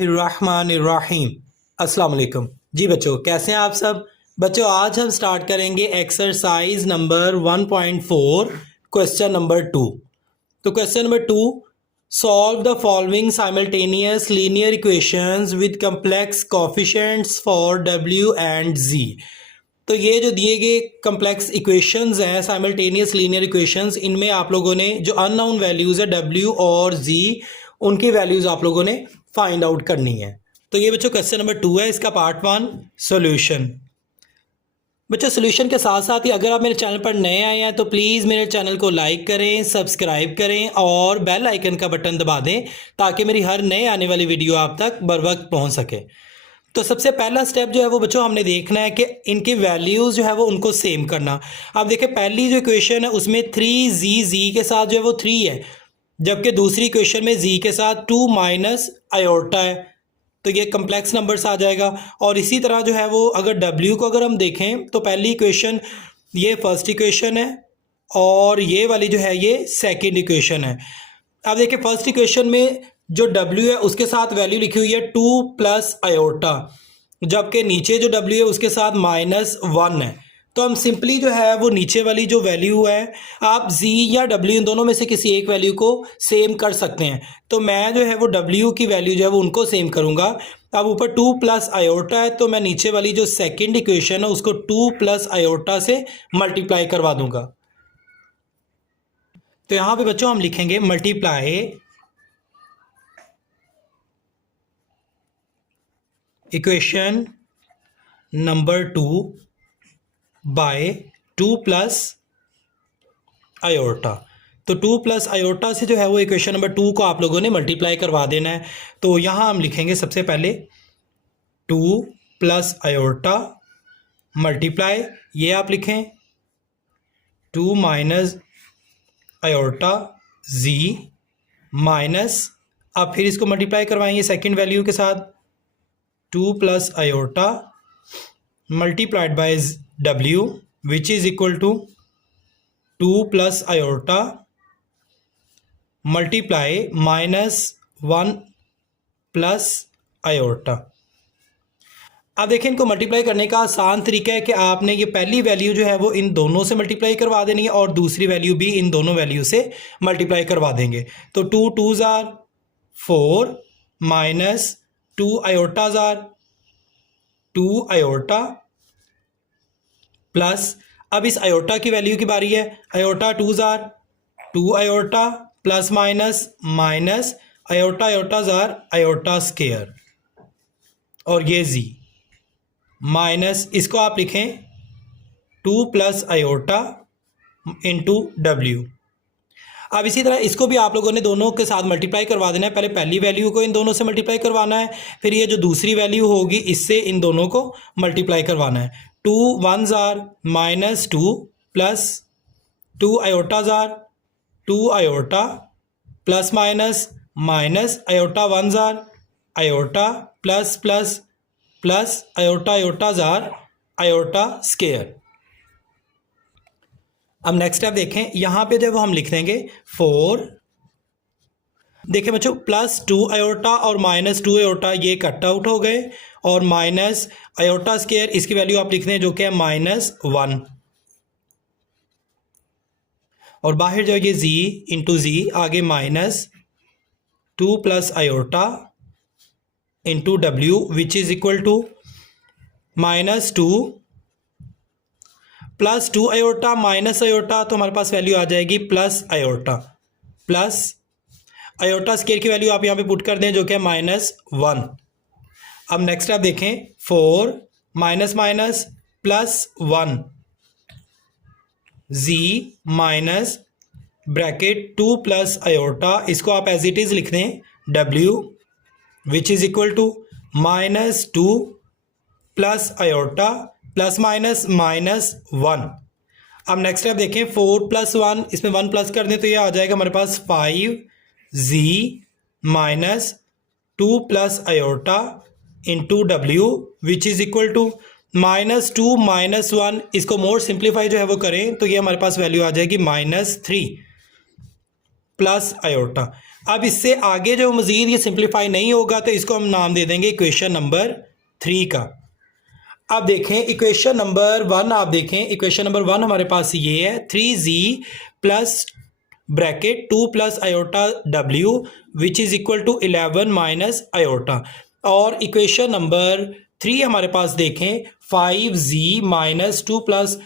बिस्मिल्लाहिर्रहमानिर्रहीम। अस्सलाम वालेकुम। जी बच्चों, कैसे हैं आप सब? बच्चों, आज हम स्टार्ट करेंगे एक्सरसाइज नंबर 1.4 क्वेश्चन नंबर 2। तो question number 2, solve the following simultaneous linear equations with complex coefficients for W and Z. तो ये जो दिए गए कम्प्लेक्स इक्वेशंस हैं, साइमल्टेनियस लीनियर इक्वेशंस, इनमें आप लोगों ने जो अननोन वैल्यूज़ है डब्ल्यू और जी, उनकी वैल्यूज़ आप लोगों ने फाइंड आउट करनी है। तो ये बच्चों क्वेश्चन नंबर 2 है, इसका पार्ट 1 सॉल्यूशन। बच्चों सॉल्यूशन के साथ साथ ही अगर आप मेरे चैनल पर नए आए हैं तो प्लीज़ मेरे चैनल को लाइक करें, सब्सक्राइब करें और बेल आइकन का बटन दबा दें ताकि मेरी हर नए आने वाली वीडियो आप तक बर वक्त पहुँच सके। तो सबसे पहला स्टेप जो है वो बच्चों हमने देखना है कि इनकी वैल्यूज़ जो है वो उनको सेम करना। अब देखिए, पहली जो इक्वेशन है उसमें 3z के साथ जो है वो 3 है, जबकि दूसरी इक्वेशन में z के साथ 2 माइनस आयोटा है, तो ये कम्प्लेक्स नंबर्स आ जाएगा। और इसी तरह जो है वो अगर w को अगर हम देखें तो पहली इक्वेशन ये फर्स्ट इक्वेशन है और ये वाली जो है ये सेकंड इक्वेशन है। अब देखिए, फर्स्ट इक्वेशन में जो w है उसके साथ वैल्यू लिखी हुई है 2 प्लस आयोटा, जबकि नीचे जो w है उसके साथ -1 है। तो हम सिंपली जो है वो नीचे वाली जो वैल्यू है, आप z या w इन दोनों में से किसी एक वैल्यू को सेम कर सकते हैं। तो मैं जो है वो w की वैल्यू जो है वो उनको सेम करूँगा। अब ऊपर 2 प्लस आयोटा है तो मैं नीचे वाली जो सेकेंड इक्वेशन है उसको 2 प्लस आयोटा से मल्टीप्लाई करवा दूंगा। तो यहाँ पे बच्चों हम लिखेंगे multiply equation number 2 by 2 plus iota. तो 2 प्लस आयोटा से जो है वो इक्वेशन नंबर 2 को आप लोगों ने मल्टीप्लाई करवा देना है। तो यहाँ हम लिखेंगे सबसे पहले 2 प्लस आयोटा मल्टीप्लाई, ये आप लिखें 2 माइनस आयोटा z माइनस, अब फिर इसको मल्टीप्लाई करवाएंगे सेकंड वैल्यू के साथ 2 plus iota multiplied by w which is equal to 2 plus iota multiply -1 plus iota. अब देखिए, इनको मल्टीप्लाई करने का आसान तरीका है कि आपने ये पहली वैल्यू जो है वो इन दोनों से मल्टीप्लाई करवा देनी है और दूसरी वैल्यू भी इन दोनों वैल्यू से मल्टीप्लाई करवा देंगे। तो 2 2s are 4 minus 2 iota z are 2 iota plus, अब इस आयोटा की वैल्यू की बारी है, iota 2s are 2 iota plus minus minus iota iota z are iota square और ये z माइनस, इसको आप लिखें 2 प्लस आयोटा इंटू w। अब इसी तरह इसको भी आप लोगों ने दोनों के साथ मल्टीप्लाई करवा देना है। पहले पहली वैल्यू को इन दोनों से मल्टीप्लाई करवाना है, फिर ये जो दूसरी वैल्यू होगी इससे इन दोनों को मल्टीप्लाई करवाना है। 2 1s are -2 plus 2 iota z are 2 iota plus minus minus iota 1s are iota plus plus plus iota iota z are iota square. अब नेक्स्ट स्टेप देखें, यहाँ पे जब हम लिख देंगे 4, देखें बच्चों +2 आयोटा और -2 आयोटा ये कट आउट हो गए और माइनस आयोटा स्क्वायर इसकी वैल्यू आप लिख दें जो कि है -1 और बाहर जो ये z इंटू जी आगे -2 plus iota into w which is equal to -2 plus 2 iota minus iota, तो हमारे पास वैल्यू आ जाएगी plus iota plus iota square की वैल्यू आप यहाँ पे पुट कर दें जो कि है -1। अब नेक्स्ट आप देखें 4 minus minus plus 1 z minus bracket 2 plus iota, इसको आप एज इट इज़ लिख दें w which is equal to -2 plus iota plus minus -1। अब नेक्स्ट स्टेप देखें 4 + 1, इसमें 1 प्लस कर दें तो ये आ जाएगा हमारे पास 5z minus 2 plus iota into w which is equal to -2 -1। इसको मोर सिंप्लीफाई जो है वो करें तो ये हमारे पास वैल्यू आ जाएगी -3 प्लस आयोटा। अब इससे आगे जो मज़ीद ये सिंप्लीफाई नहीं होगा तो इसको हम नाम दे देंगे इक्वेशन नंबर 3 का। अब देखें इक्वेशन नंबर 1, आप देखें इक्वेशन नंबर 1 हमारे पास ये है 3z plus bracket 2 plus iota w which is equal to 11 minus iota. और इक्वेशन नंबर 3 हमारे पास देखें 5z minus 2 plus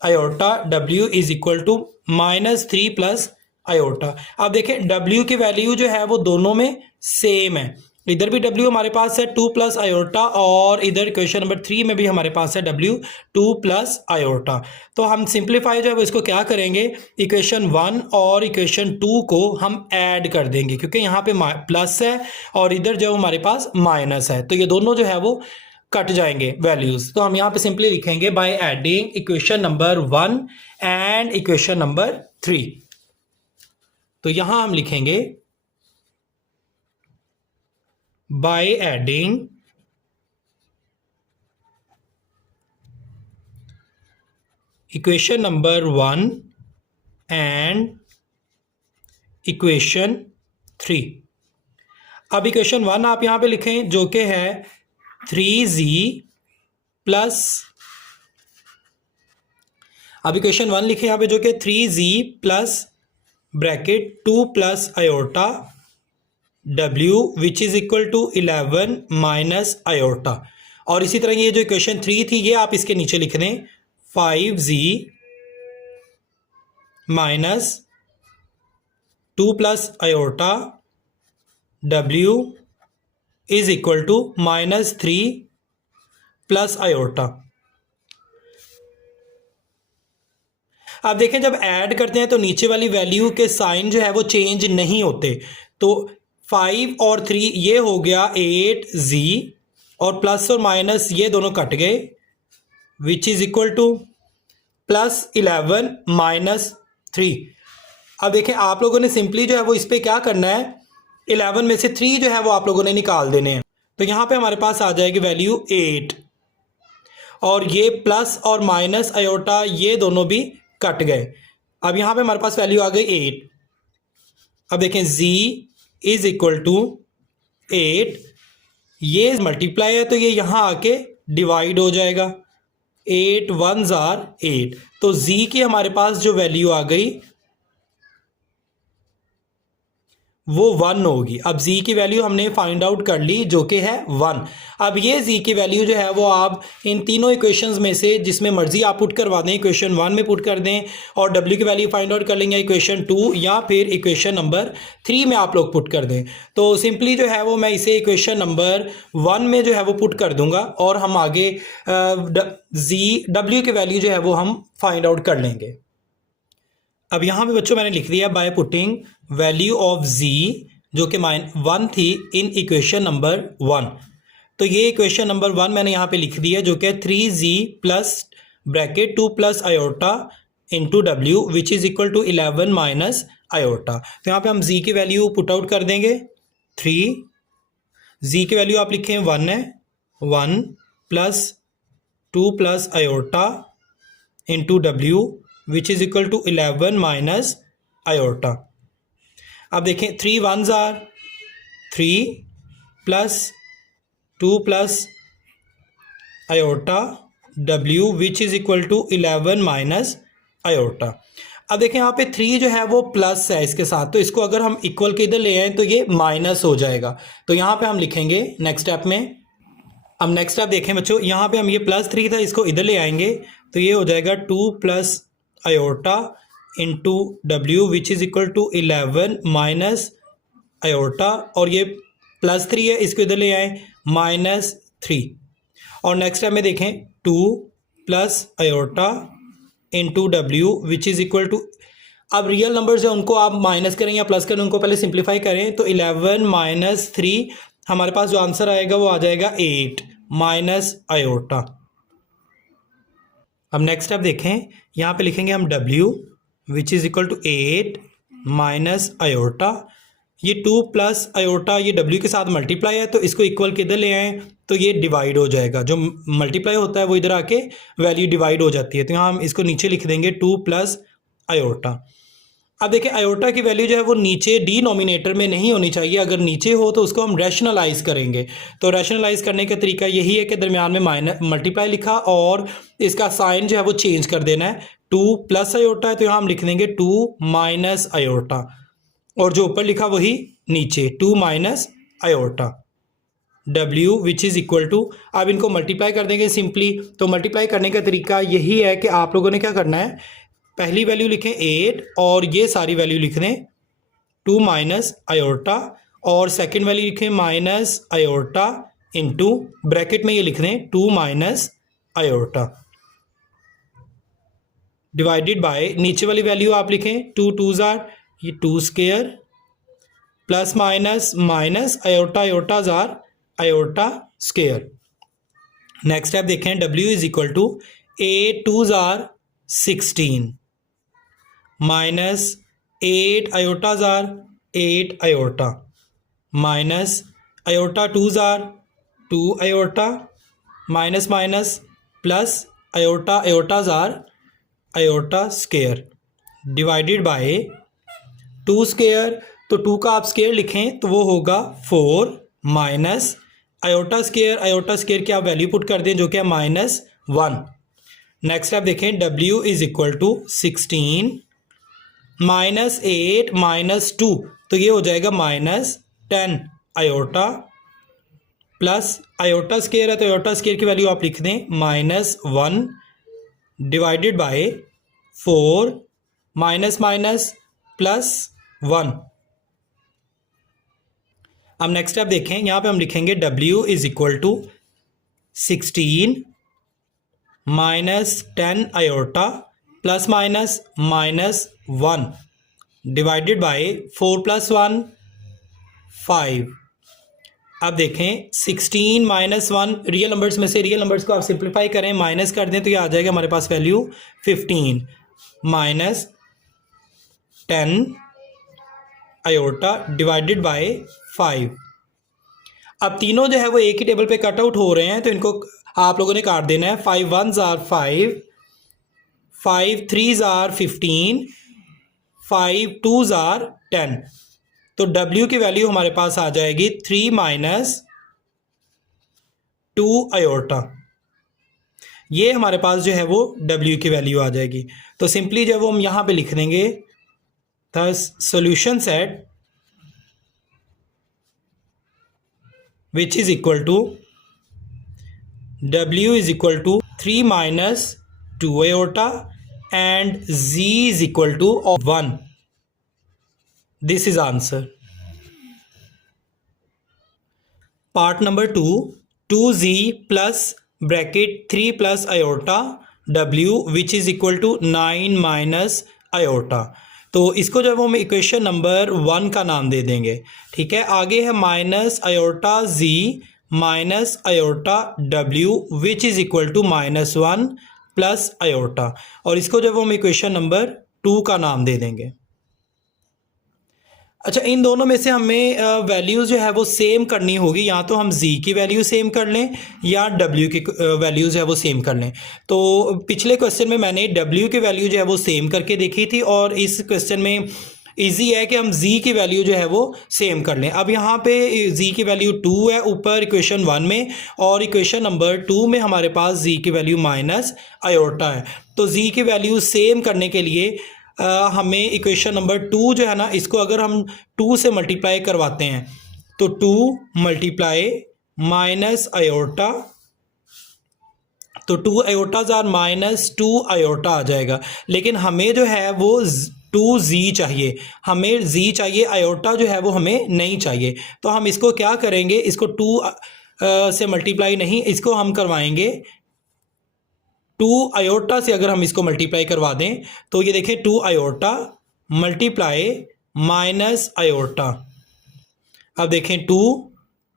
iota w is equal to -3 plus iota. अब देखें w की वैल्यू जो है वो दोनों में सेम है, इधर भी w हमारे पास है 2 प्लस आयोटा और इधर इक्वेशन नंबर 3 में भी हमारे पास है w 2 प्लस आयोटा। तो हम सिंप्लीफाई जो है इसको क्या करेंगे, इक्वेशन 1 और इक्वेशन 2 को हम ऐड कर देंगे क्योंकि यहाँ पे प्लस है और इधर जो हमारे पास माइनस है, तो ये दोनों जो है वो कट जाएंगे वैल्यूज़। तो हम यहाँ पे सिंपली लिखेंगे by adding equation number 1 and equation number 3। तो यहाँ हम लिखेंगे by adding equation number 1 and equation 3। अब इक्वेशन 1 आप यहाँ पे लिखें जो कि है 3z प्लस, अब इक्वेशन 1 लिखें यहाँ पे जो कि 3z plus bracket 2 plus iota w which is equal to 11 minus iota. और इसी तरह ये जो इक्वेशन 3 थी ये आप इसके नीचे लिख दें 5z minus 2 plus iota w is equal to -3 plus iota. अब देखें जब ऐड करते हैं तो नीचे वाली वैल्यू के साइन जो है वो चेंज नहीं होते, तो 5 और 3 ये हो गया 8z और प्लस और माइनस ये दोनों कट गए which is equal to +11 minus 3। अब देखें आप लोगों ने सिंपली जो है वो इस पर क्या करना है, 11 में से 3 जो है वो आप लोगों ने निकाल देने हैं। तो यहाँ पे हमारे पास आ जाएगी वैल्यू 8 और ये प्लस और माइनस आयोटा ये दोनों भी कट गए। अब यहाँ पे हमारे पास वैल्यू आ गई 8। अब देखें z इज इक्वल टू 8, ये मल्टीप्लाई है तो ये यहाँ आके डिवाइड हो जाएगा, 8 1s are 8। तो z की हमारे पास जो वैल्यू आ गई वो 1 होगी। अब z की वैल्यू हमने फाइंड आउट कर ली जो कि है 1। अब ये z की वैल्यू जो है वो आप इन तीनों इक्वेशंस में से जिसमें मर्जी आप पुट करवा दें, इक्वेशन 1 में पुट कर दें और w की वैल्यू फाइंड आउट कर लेंगे इक्वेशन 2 या फिर इक्वेशन नंबर 3 में आप लोग पुट कर दें। तो सिंपली जो है वो मैं इसे इक्वेशन नंबर 1 में जो है वो पुट कर दूंगा और हम आगे w की वैल्यू जो है वो हम फाइंड आउट कर लेंगे। अब यहाँ पे बच्चों मैंने लिख दिया by putting value of z जो कि 1 थी इन इक्वेशन नंबर 1। तो ये इक्वेशन नंबर 1 मैंने यहाँ पे लिख दिया जो कि 3z plus bracket 2 plus iota into w which is equal to 11 minus iota. तो यहाँ पे हम z की वैल्यू पुट आउट कर देंगे 3, z की वैल्यू आप लिखें 1 है, 1 plus 2 plus iota into w which is equal to 11 minus iota. अब देखें 3 1s are 3 plus 2 plus iota w which is equal to 11 minus iota. अब देखें यहाँ पे 3 जो है वो प्लस है इसके साथ, तो इसको अगर हम इक्वल के इधर ले आए तो ये माइनस हो जाएगा। तो यहाँ पे हम लिखेंगे नेक्स्ट स्टेप में, अब नेक्स्ट स्टेप देखें बच्चों, यहाँ पे हम ये +3 था इसको इधर ले आएंगे तो ये हो जाएगा 2 plus iota into w which is equal to 11 minus iota और ये +3 है इसको इधर ले आए -3। और नेक्स्ट टाइम में देखें 2 plus iota into w which is equal to, अब रियल नंबर्स है उनको आप माइनस करें या प्लस करें उनको पहले सिंप्लीफाई करें, तो 11 माइनस 3 हमारे पास जो आंसर आएगा वो आ जाएगा 8 माइनस आयोटा। अब नेक्स्ट स्टेप देखें, यहाँ पे लिखेंगे हम w which is equal to 8 minus iota, ये 2 प्लस आयोटा ये w के साथ मल्टीप्लाई है तो इसको इक्वल के इधर ले आएँ तो ये डिवाइड हो जाएगा, जो मल्टीप्लाई होता है वो इधर आके वैल्यू डिवाइड हो जाती है। तो यहाँ हम इसको नीचे लिख देंगे 2 प्लस आयोटा। अब देखिए आयोटा की वैल्यू जो है वो नीचे डिनोमिनेटर में नहीं होनी चाहिए, अगर नीचे हो तो उसको हम रैशनलाइज करेंगे। तो रैशनलाइज करने का तरीका यही है कि दरमियान में माइनस मल्टीप्लाई लिखा और इसका साइन जो है वो चेंज कर देना है। 2 प्लस आयोटा है तो यहाँ हम लिख देंगे 2 माइनस आयोटा, और जो ऊपर लिखा वही नीचे 2 minus iota, W which is equal to, अब इनको मल्टीप्लाई कर देंगे सिंपली। तो मल्टीप्लाई करने का तरीका यही है कि आप लोगों ने क्या करना है, पहली वैल्यू लिखें 8 और ये सारी वैल्यू लिख दें 2 माइनस आयोटा, और सेकेंड वैल्यू लिखें माइनस आयोटा इंटू ब्रैकेट में ये लिख दें 2 माइनस आयोटा डिवाइडेड बाय नीचे वाली वैल्यू आप लिखें 2 2 जार ये 2 square plus minus minus iota iota जार आयोटा स्क्वायर। नेक्स्ट स्टेप देखें, W इज इक्वल टू 8 2 जार 16 माइनस 8 आयोटा जार 8 आयोटा माइनस आयोटा 2 जार 2 iota minus minus plus iota iota जार iota square divided by 2 square, तो 2 का आप स्क्वायर लिखें तो वो होगा 4 माइनस आयोटा स्क्वायर की आप वैल्यू पुट कर दें जो कि है -1। नेक्स्ट आप देखें W is equal to 16 minus 8 minus 2 तो ये हो जाएगा -10 आयोटा प्लस आयोटा स्क्वायर है तो आयोटा स्क्वायर की वैल्यू आप लिख दें -1 divided by 4 minus minus plus 1। अब नेक्स्ट स्टेप देखें, यहाँ पे हम लिखेंगे W is equal to 16 minus 10 iota plus minus -1 divided by 4 plus 1 5। अब देखें 16 माइनस 1 रियल नंबर्स में से रियल नंबर्स को आप सिंप्लीफाई करें, माइनस कर दें तो ये आ जाएगा हमारे पास value 15 minus 10 iota divided by 5। अब तीनों जो है वो एक ही टेबल पे कट आउट हो रहे हैं तो इनको आप लोगों ने काट देना है। 5 1s are 5, 5 3s are 15, 5 2s are 10। तो W की वैल्यू हमारे पास आ जाएगी 3 माइनस 2 आयोटा, ये हमारे पास जो है वो W की वैल्यू आ जाएगी। तो सिंपली जो है वो हम यहाँ पे लिख देंगे thus solution set which is equal to W is equal to 3 minus 2 iota and Z is equal to 1. This is answer. Part number 2, 2Z plus bracket 3 plus iota W which is equal to 9 minus iota. तो इसको जब हम equation number 1 का नाम दे देंगे, ठीक है। आगे है minus iota Z minus iota W which is equal to -1 plus iota, और इसको जब हम इक्वेशन नंबर 2 का नाम दे देंगे। अच्छा, इन दोनों में से हमें वैल्यूज़ जो है वो सेम करनी होगी, या तो हम Z की वैल्यू सेम कर लें या W की वैल्यूज़ है वो सेम कर लें। तो पिछले क्वेश्चन में मैंने W की वैल्यू जो है वो सेम करके देखी थी, और इस क्वेश्चन में इजी है कि हम Z की वैल्यू जो है वो सेम कर लें। अब यहाँ पे Z की वैल्यू 2 है ऊपर इक्वेशन 1 में, और इक्वेशन नंबर 2 में हमारे पास Z की वैल्यू माइनस आयोटा है। तो Z की वैल्यू सेम करने के लिए हमें इक्वेशन नंबर 2 जो है ना, इसको अगर हम 2 से मल्टीप्लाई करवाते हैं तो 2 मल्टीप्लाई माइनस आयोटा, तो 2 आयोटाज आर -2 आयोटा आ जाएगा। लेकिन हमें जो है वो 2Z चाहिए, हमें Z चाहिए, आयोटा जो है वो हमें नहीं चाहिए। तो हम इसको क्या करेंगे, इसको 2 से मल्टीप्लाई नहीं, इसको हम करवाएंगे 2 आयोटा से। अगर हम इसको मल्टीप्लाई करवा दें तो ये देखें 2 आयोटा मल्टीप्लाई माइनस आयोटा। अब देखें 2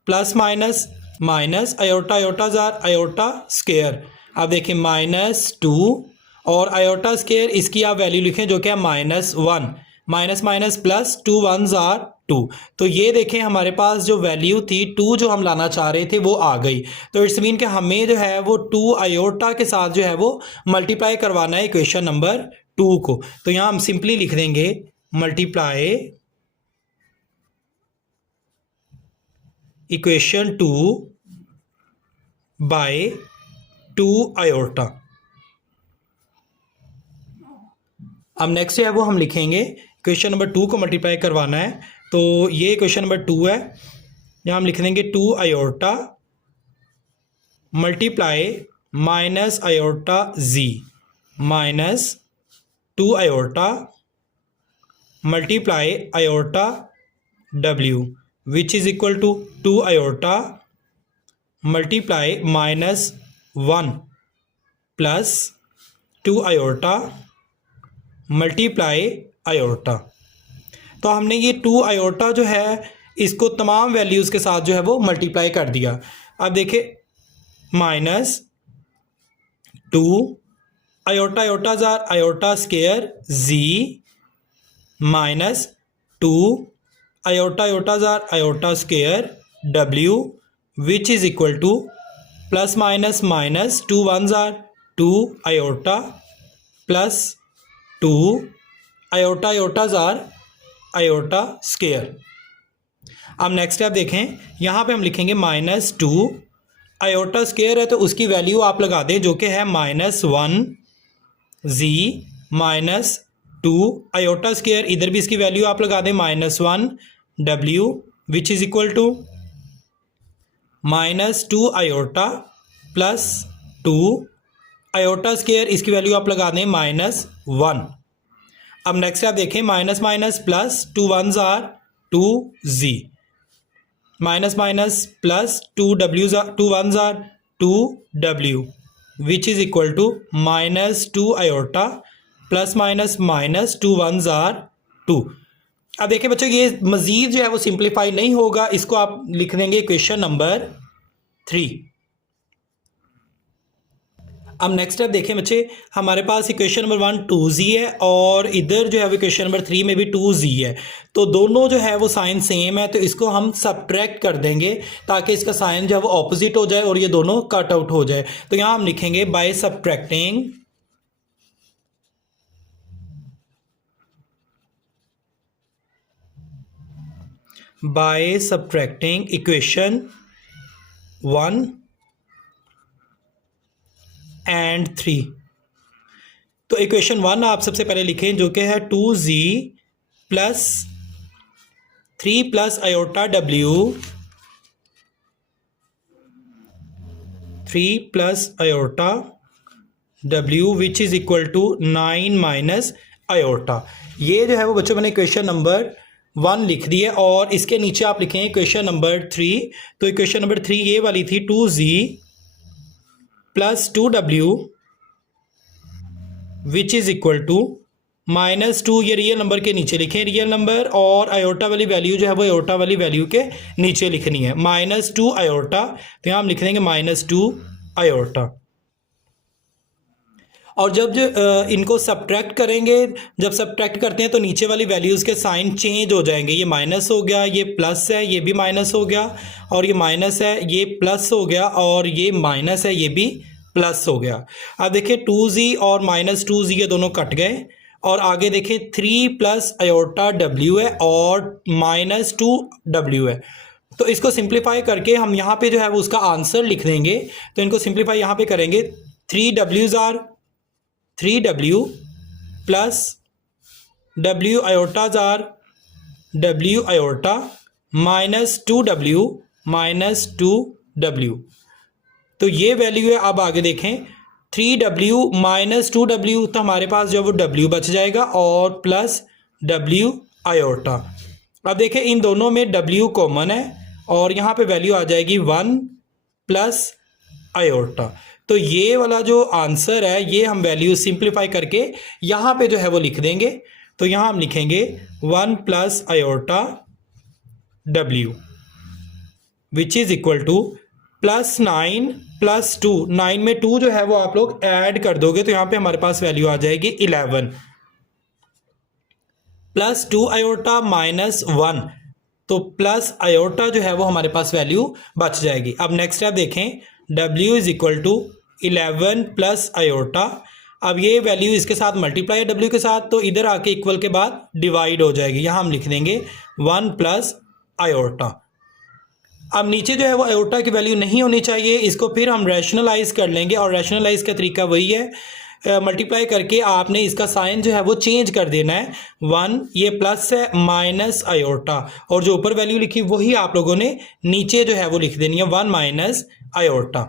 plus minus minus iota iota जार आयोटा स्क्वायर। अब देखें -2 और आयोटा स्क्वायर, इसकी आप वैल्यू लिखें जो कि है -1 minus minus plus 2 1s are 2। तो ये देखें हमारे पास जो वैल्यू थी 2 जो हम लाना चाह रहे थे वो आ गई। तो इट्स मीन कि हमें जो है वो 2 आयोटा के साथ जो है वो मल्टीप्लाई करवाना है इक्वेशन नंबर 2 को। तो यहाँ हम सिंपली लिख देंगे मल्टीप्लाई इक्वेशन 2 बाय 2 आयोटा। अब नेक्स्ट है वो हम लिखेंगे क्वेश्चन नंबर 2 को मल्टीप्लाई करवाना है, तो ये क्वेश्चन नंबर 2 है, यहाँ हम लिख देंगे 2 iota multiply minus iota z minus 2 iota multiply iota डब्ल्यू which is equal to 2 iota multiply minus 1 plus 2 iota multiply iota. तो हमने ये 2 आयोटा जो है इसको तमाम वैल्यूज़ के साथ जो है वो मल्टीप्लाई कर दिया। अब देखिए माइनस 2 आयोटा आयोटा जार iota square z minus 2 iota iota जार आयोटा स्केयर डब्ल्यू which is equal to plus minus minus 2 one जार 2 आयोटा प्लस 2 आयोटा आयोटा जार आयोटा स्केयर। अब नेक्स्ट स्टेप देखें, यहाँ पे हम लिखेंगे माइनस 2 आयोटा स्केयर है तो उसकी वैल्यू आप लगा दें जो कि है minus 1 z minus 2 iota square, इधर भी इसकी वैल्यू आप लगा दें माइनस 1 डब्ल्यू which is equal to minus 2 iota plus 2 iota square, इसकी वैल्यू आप लगा दें माइनस 1। अब नेक्स्ट आप देखें माइनस माइनस प्लस 2 वन जार 2 जी माइनस माइनस प्लस 2 डब्ल्यू जार 2 वन जार 2 डब्ल्यू which is equal to minus 2 iota plus minus minus 2 one जार 2। अब देखिए बच्चों ये मज़ीद जो है वो सिंप्लीफाई नहीं होगा, इसको आप लिख देंगे इक्वेशन नंबर 3। अब नेक्स्ट स्टेप देखें बच्चे, हमारे पास इक्वेशन नंबर 1 2z है और इधर जो है वो इक्वेशन नंबर 3 में भी 2z है, तो दोनों जो है वो साइन सेम है, तो इसको हम सब्ट्रैक्ट कर देंगे ताकि इसका साइन जो है वो ऑपोजिट हो जाए और ये दोनों कट आउट हो जाए। तो यहाँ हम लिखेंगे बाय सब्ट्रैक्टिंग इक्वेशन 1 एंड 3। तो इक्वेशन 1 आप सबसे पहले लिखें जो कि है 2z प्लस 3 प्लस आयोटा डब्ल्यू 3 प्लस आयोटा डब्ल्यू which is equal to 9 minus iota. ये जो है वो बच्चों मैंने इक्वेशन नंबर 1 लिख दी है और इसके नीचे आप लिखें इक्वेशन नंबर 3। तो इक्वेशन नंबर 3 ये वाली थी 2z plus 2w which is equal to minus 2, ये रियल नंबर के नीचे लिखें रियल नंबर, और आयोटा वाली वैल्यू जो है वो आयोटा वाली वैल्यू के नीचे लिखनी है माइनस 2 आयोटा, तो यहाँ हम लिख देंगे माइनस 2 आयोटा। और जब जो इनको सब्ट्रैक्ट करेंगे, जब सब्ट्रैक्ट करते हैं तो नीचे वाली वैल्यूज़ के साइन चेंज हो जाएंगे, ये माइनस हो गया, ये प्लस है, ये भी माइनस हो गया, और ये माइनस है, ये प्लस हो गया, और ये माइनस है, ये भी प्लस हो गया। अब देखिए 2z और माइनस 2z ये दोनों कट गए, और आगे देखिए 3 प्लस आयोटा डब्ल्यू है और माइनस 2w है, तो इसको सिंप्लीफाई करके हम यहाँ पे जो है वो उसका आंसर लिख देंगे। तो इनको सिंप्लीफाई यहाँ पे करेंगे 3w plus w iota jar w iota minus 2w minus 2w, तो ये वैल्यू है। अब आगे देखें 3w माइनस 2w, तो हमारे पास जो वो w बच जाएगा और प्लस w आयोटा। अब देखें इन दोनों में w कॉमन है और यहाँ पे वैल्यू आ जाएगी 1 प्लस आयोटा। तो ये वाला जो आंसर है ये हम वैल्यू सिंप्लीफाई करके यहाँ पे जो है वो लिख देंगे। तो यहाँ हम लिखेंगे 1 plus iota w which is equal to plus 9 plus 2, 9 में 2 जो है वो आप लोग ऐड कर दोगे तो यहाँ पे हमारे पास वैल्यू आ जाएगी 11 प्लस 2 आयोटा माइनस 1, तो प्लस आयोटा जो है वो हमारे पास वैल्यू बच जाएगी। अब नेक्स्ट स्टेप देखें w is equal to 11 plus iota. अब ये वैल्यू इसके साथ मल्टीप्लाई है डब्ल्यू के साथ, तो इधर आके इक्वल के बाद डिवाइड हो जाएगी। यहाँ हम लिख देंगे 1 प्लस आयोटा। अब नीचे जो है वो आयोटा की वैल्यू नहीं होनी चाहिए, इसको फिर हम रैशनलाइज कर लेंगे, और रैशनलाइज का तरीका वही है, मल्टीप्लाई करके आपने इसका साइन जो है वो चेंज कर देना है। 1 ये प्लस है माइनस आयोटा, और जो ऊपर वैल्यू लिखी वही आप लोगों ने नीचे जो है वो लिख देनी है 1 माइनस आयोटा।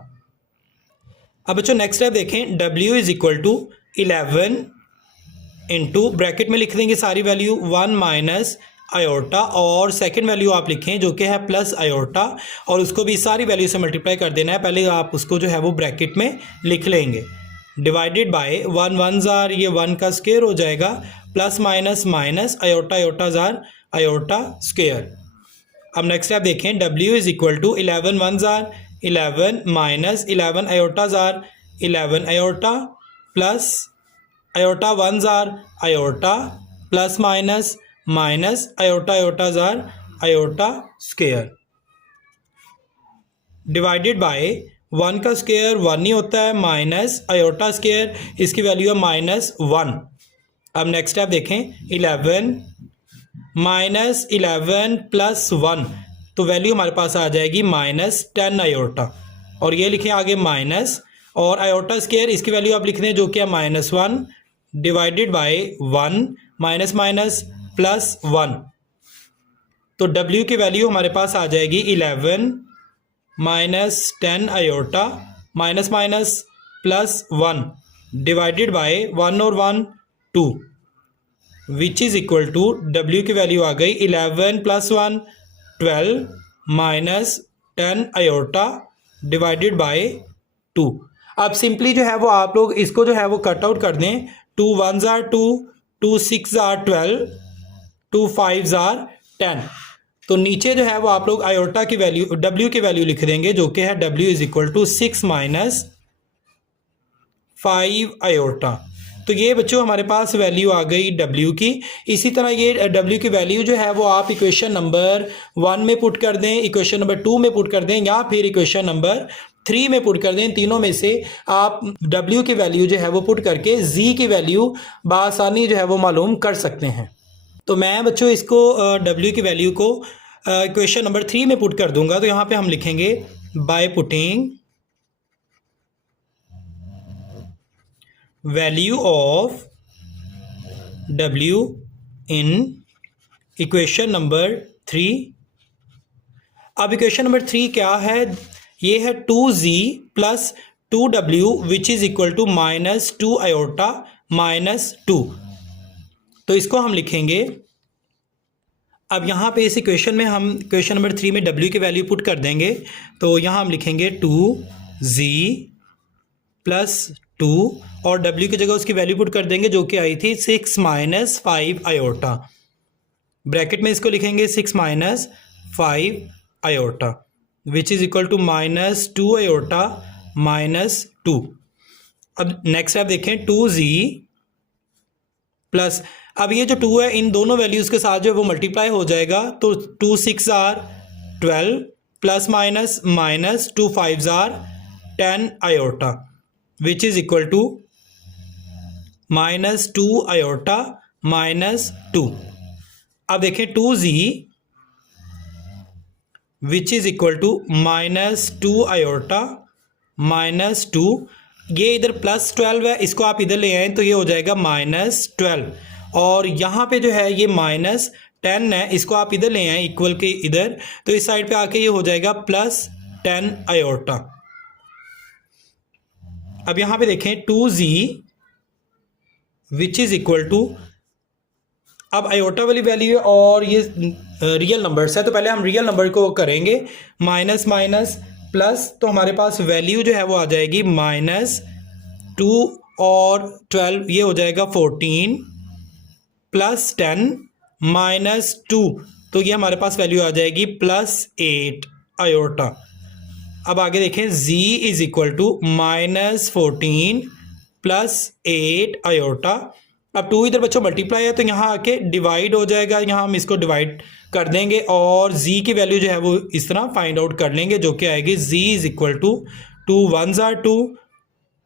अब बच्चों नेक्स्ट स्टेप देखें, w is equal to 11 into bracket में लिख देंगे सारी वैल्यू 1 माइनस आयोटा, और सेकंड वैल्यू आप लिखें जो कि है प्लस आयोटा, और उसको भी सारी वैल्यू से मल्टीप्लाई कर देना है। पहले आप उसको जो है वो ब्रैकेट में लिख लेंगे, डिवाइडेड बाय 1 1 जार ये 1 का स्क्वायर हो जाएगा, plus minus minus iota iota जार आयोटा स्क्वायर। अब नेक्स्ट स्टेप देखें, w इज इक्वल टू 11 1 जार 11 माइनस 11 आयोटा जार 11 आयोटा, प्लस आयोटा 1 जार iota, plus minus minus iota iota जार आयोटा स्क्वायर, डिवाइडेड बाय 1 का स्क्वायर 1 ही होता है, माइनस आयोटा स्क्वायर इसकी वैल्यू है -1। अब नेक्स्ट स्टेप देखें, 11 माइनस 11 प्लस 1, तो वैल्यू हमारे पास आ जाएगी -10 आयोटा, और ये लिखें आगे माइनस, और आयोटा स्क्वायर इसकी वैल्यू आप लिख दें जो कि है -1, divided by 1 minus minus plus 1, तो w की वैल्यू हमारे पास आ जाएगी 11 minus 10 iota minus minus plus 1, divided by 1 और 1 2, which is equal to w की वैल्यू आ गई 11 plus 1 12 minus 10 iota divided by 2। अब सिंपली जो है वो आप लोग इसको जो है वो कट आउट कर दें, 2 1 जार 2, 2 6 जार 12, 2 5 जार 10, तो नीचे जो है वो आप लोग आयोटा की वैल्यू w की वैल्यू लिख देंगे जो कि है w is equal to 6 minus 5 iota. तो ये बच्चों हमारे पास वैल्यू आ गई w की। इसी तरह ये w की वैल्यू जो है वो आप इक्वेशन नंबर 1 में पुट कर दें, इक्वेशन नंबर 2 में पुट कर दें, या फिर इक्वेशन नंबर 3 में पुट कर दें। तीनों में से आप w की वैल्यू जो है वो पुट करके z की वैल्यू बआसानी जो है वो मालूम कर सकते हैं। तो मैं बच्चों इसको w की वैल्यू को इक्वेशन नंबर 3 में पुट कर दूंगा। तो यहाँ पे हम लिखेंगे by putting value of w in equation number 3। अब इक्वेशन नंबर 3 क्या है, ये है 2z plus 2w which is equal to -2 iota -2। तो इसको हम लिखेंगे, अब यहाँ पे इस इक्वेशन में हम इक्वेशन नंबर 3 में w की वैल्यू पुट कर देंगे। तो यहाँ हम लिखेंगे 2z प्लस 2, और w की जगह उसकी वैल्यू पुट कर देंगे जो कि आई थी 6 माइनस 5 आयोटा, ब्रैकेट में इसको लिखेंगे 6 minus 5 iota which is equal to -2 iota -2। अब नेक्स्ट आप देखें 2z प्लस, अब ये जो 2 है इन दोनों वैल्यूज़ के साथ जो है वो मल्टीप्लाई हो जाएगा, तो 2 6 जार 12 प्लस माइनस माइनस 2 5 जार 10 iota which is equal to -2 iota -2। अब देखें 2z which is equal to -2 iota -2, ये इधर +12 है, इसको आप इधर ले आए तो ये हो जाएगा -12, और यहाँ पे जो है ये -10 है, इसको आप इधर ले आए इक्वल के इधर, तो इस साइड पे आके ये हो जाएगा +10 आयोटा। अब यहाँ पे देखें 2z which is equal to, अब आयोटा वाली वैल्यू है और ये रियल नंबर्स है, तो पहले हम रियल नंबर को करेंगे, माइनस माइनस प्लस, तो हमारे पास वैल्यू जो है वो आ जाएगी -2 और 12, ये हो जाएगा 14 प्लस 10 -2, तो ये हमारे पास वैल्यू आ जाएगी +8 आयोटा। अब आगे देखें z is equal to -14 plus 8 iota. अब 2 इधर बच्चों मल्टीप्लाई है तो यहाँ आके डिवाइड हो जाएगा, यहाँ हम इसको डिवाइड कर देंगे और z की वैल्यू जो है वो इस तरह फाइंड आउट कर लेंगे, जो कि आएगी z इज़ इक्वल टू 2 1 जार 2,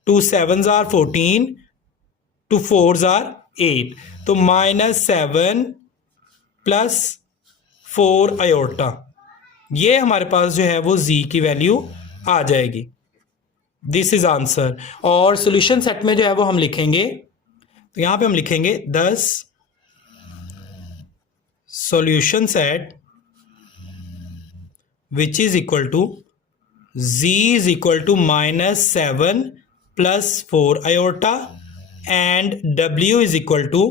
2 7 जार 14 टू 4s आर 8, तो -7 प्लस 4 आयोटा, ये हमारे पास जो है वो z की वैल्यू आ जाएगी। This is answer. और सॉल्यूशन सेट में जो है वो हम लिखेंगे, तो यहाँ पे हम लिखेंगे 10 solution set which is equal to z is equal to -7 plus 4 iota and w is equal to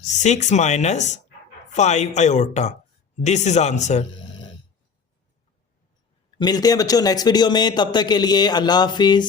6 minus 5 iota. This is answer. मिलते हैं बच्चों नेक्स्ट वीडियो में, तब तक के लिए अल्लाह हाफिज़।